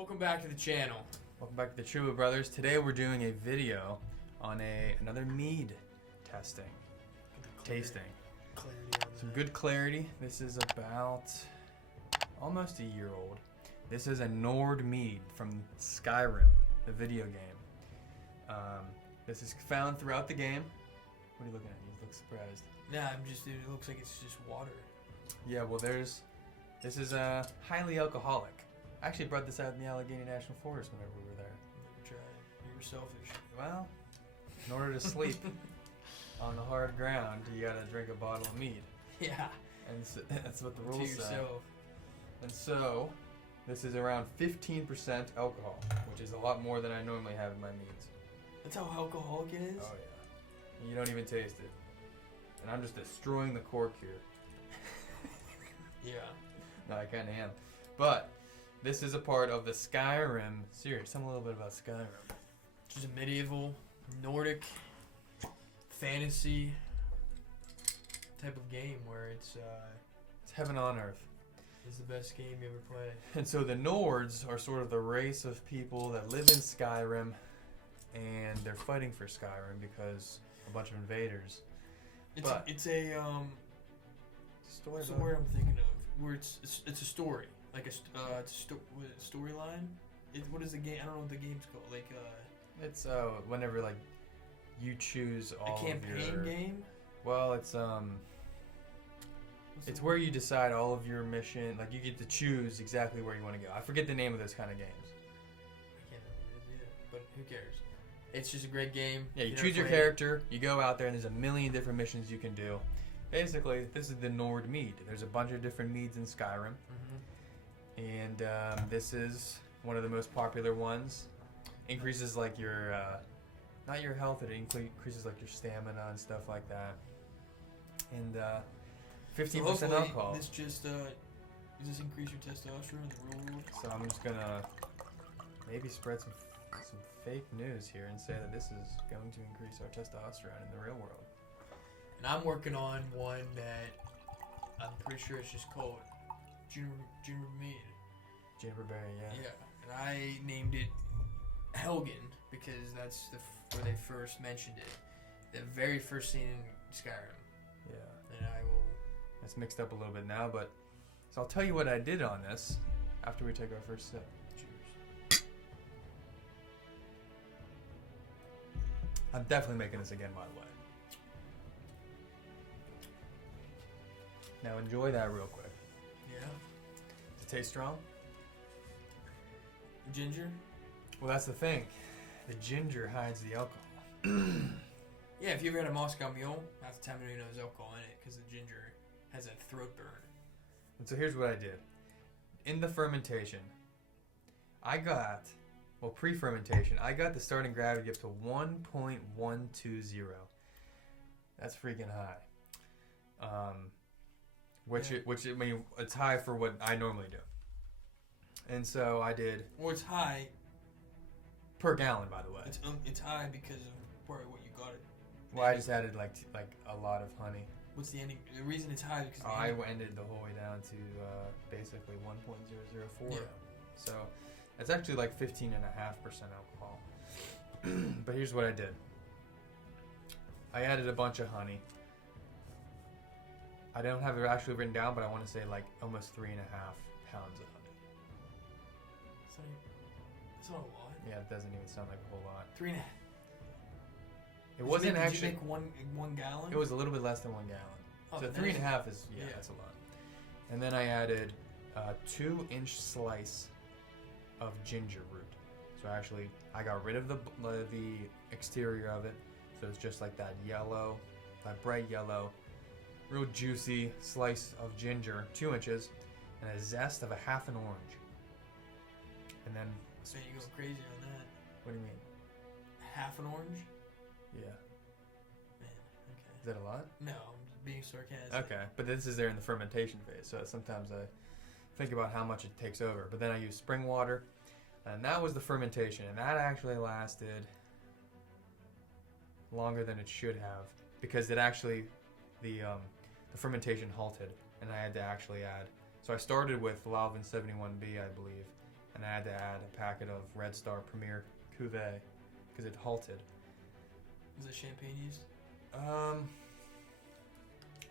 Welcome back to the channel. Welcome back to the Chuba Brothers. Today we're doing a video on another mead tasting. Clarity on Some that. good clarity. This is about almost a year old. This is a Nord Mead from Skyrim, the video game. This is found throughout the game. What are you looking at? You look surprised. Nah, it looks like it's just water. Yeah, well this is highly alcoholic. I actually brought this out in the Allegheny National Forest whenever we were there. Never tried. You were selfish. Well, in order to sleep on the hard ground, you gotta drink a bottle of mead. Yeah. And so, that's what the To rules say. yourself. And so, this is around 15% alcohol, which is a lot more than I normally have in my meads. That's how alcoholic it is? Oh yeah. You don't even taste it. And I'm just destroying the cork here. Yeah. No, I kinda am. But, this is a part of the Skyrim series. Tell me a little bit about Skyrim. Just a medieval, Nordic, fantasy type of game where it's Heaven on Earth. the best game you ever played. And so the Nords are sort of the race of people that live in Skyrim, and they're fighting for Skyrim because a bunch of invaders. It's But- it's a Story what's the about- word I'm thinking of? Where it's a story, like it's a storyline. What is the game? I don't know what the game's called. Like It's whenever like you choose all a campaign of your game. Well, it's What's the it's where word? you decide all of your mission. Like you get to choose exactly where you want to go. I forget the name of those kind of games. I can't remember what it is either, but who cares? It's just a great game. Yeah, you never choose your played it. character. You go out there, and there's a million different missions you can do. Basically, this is the Nord Mead. There's a bunch of different meads in Skyrim. And this is one of the most popular ones. Increases like your, not your health, it increases like your stamina and stuff like that. And 15% hopefully alcohol. This just does this increase your testosterone in the real world? So I'm just gonna maybe spread some fake news here and say that this is going to increase our testosterone in the real world. And I'm working on one that I'm pretty sure it's just called Junior Mead. Juniperberry, yeah. Yeah, and I named it Helgen because that's where they first mentioned it. The very first scene in Skyrim. Yeah. And I will. It's mixed up a little bit now, but so I'll tell you what I did on this after we take our first sip. Cheers. I'm definitely making this again, by the way. Now enjoy that real quick. Yeah. Does it taste strong? Ginger. Well, that's the thing. The ginger hides the alcohol. Yeah, if you ever had a Moscow Mule, half the time you don't even know there's alcohol in it because the ginger has that throat burn. And so here's what I did. In the fermentation, I got, well, pre-fermentation, I got the starting gravity up to 1.120. That's freaking high. Which I mean, it's high for what I normally do. And so I did Well, it's high. per gallon, by the way. It's high because of probably what you got it. Well, I just added like a lot of honey. What's the ending? The reason it's high because I ended the whole way down to basically 1.004. Yeah. So it's actually like 15.5% alcohol. But here's what I did. I added a bunch of honey. I don't have it actually written down, but I want to say like almost 3.5 pounds of honey. It's not a lot. Yeah, it doesn't even sound like a whole lot. 3.5. It wasn't Did actually. you make one gallon? It was a little bit less than 1 gallon. Oh, So that's- 3.5 is yeah, yeah. that's a lot. And then I added a 2-inch slice of ginger root. So I got rid of the exterior of it, so it's just like that yellow, that bright yellow, real juicy slice of ginger, 2 inches, and a zest of a half an orange. And then, Man, you go crazy on that. what do you mean? Half an orange? Yeah, Man, okay. is that a lot? No, I'm just being sarcastic. Okay, but this is there in the fermentation phase, so sometimes I think about how much it takes over. But then I use spring water, and that was the fermentation, and that actually lasted longer than it should have because it actually the fermentation halted, and I had to actually add. So I started with Lalvin 71B, I believe, and I had to add a packet of Red Star Premier Cuvée because it halted. Is it champagne used?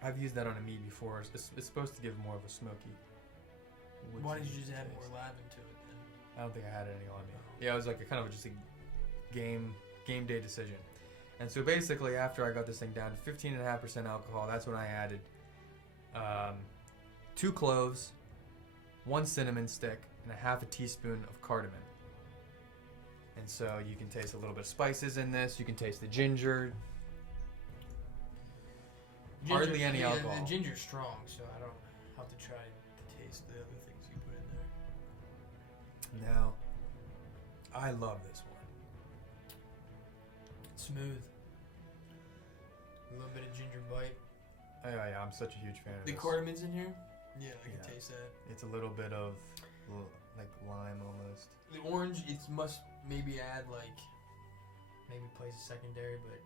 I've used that on a mead before. It's supposed to give more of a smoky. Why did you just taste. add more lime into it then? I don't think I had any on me. Yeah, it was like a kind of just a game day decision. And so basically, after I got this thing down to 15.5% alcohol, that's when I added 2 cloves, 1 cinnamon stick, and a half a teaspoon of cardamom. And so you can taste a little bit of spices in this. You can taste the ginger. Hardly any alcohol. The ginger's strong, so I don't have to try to taste the other things you put in there. Now, I love this one. It's smooth. A little bit of ginger bite. Oh yeah, I'm such a huge fan of The this. cardamon's in here? Yeah, I can taste that. It's a little bit of like lime almost. The orange, it must maybe add maybe plays a secondary, but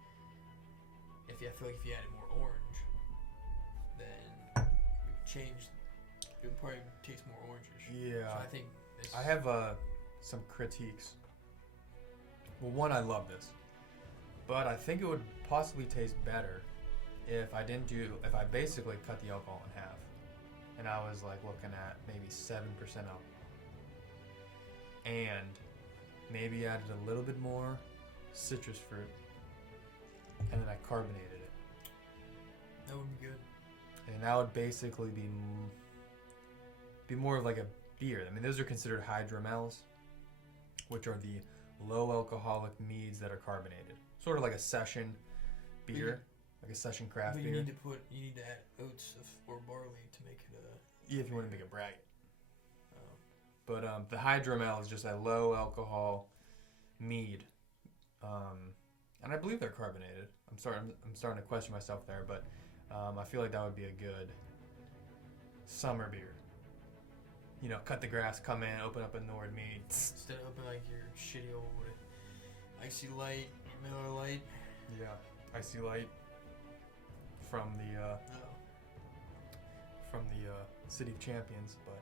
I feel like if you added more orange, then it would change. It would probably taste more orangish. Yeah. So I think this. I have some critiques. Well, one, I love this, but I think it would possibly taste better if I basically cut the alcohol in half, and I was like looking at maybe 7% alcohol, and maybe added a little bit more citrus fruit, and then I carbonated it. That would be good. And that would basically be more of like a beer. I mean, those are considered hydromels, which are the low alcoholic meads that are carbonated. Sort of like a session beer, like a session craft But beer. you need to add oats or barley to make it a. Yeah, if you want to make it bright. Oh. But the hydromel is just a low alcohol mead, and I believe they're carbonated. I'm starting to question myself there, but I feel like that would be a good summer beer. You know, cut the grass, come in, open up a Nord Mead. Instead of open like your shitty old Icy Light, Miller Light. Yeah, Icy Light from the City of Champions, but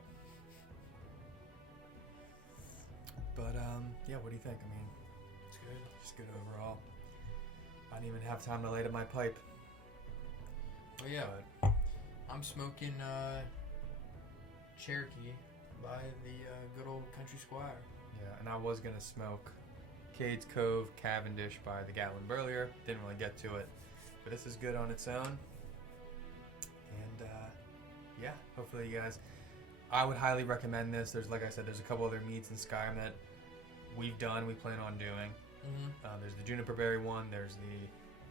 yeah, what do you think? I mean, It's good. just good overall. I didn't even have time to light up my pipe. Well, yeah, But I'm smoking Cherokee by the good old Country Squire. yeah, and I was gonna smoke Cade's Cove Cavendish by the Gatlin Burlier. Didn't really get to it, but this is good on its own. And yeah, hopefully you guys. I would highly recommend this. Like I said, there's a couple other meads in Skyrim that we plan on doing. Mm-hmm. There's the Juniper Berry one. There's the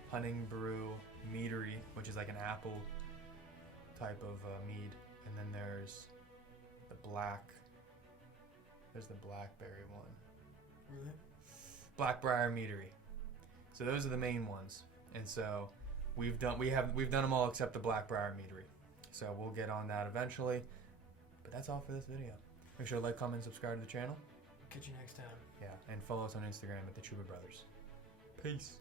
Hunting Brew Meadery, which is like an apple type of mead, and then there's the blackberry one. Really? Blackbriar Meadery. So those are the main ones, and so we've done them all except the Blackbriar Meadery. So we'll get on that eventually. But that's all for this video. Make sure to like, comment, and subscribe to the channel. Catch you next time. Yeah, and follow us on Instagram at the Chuba Brothers. Peace.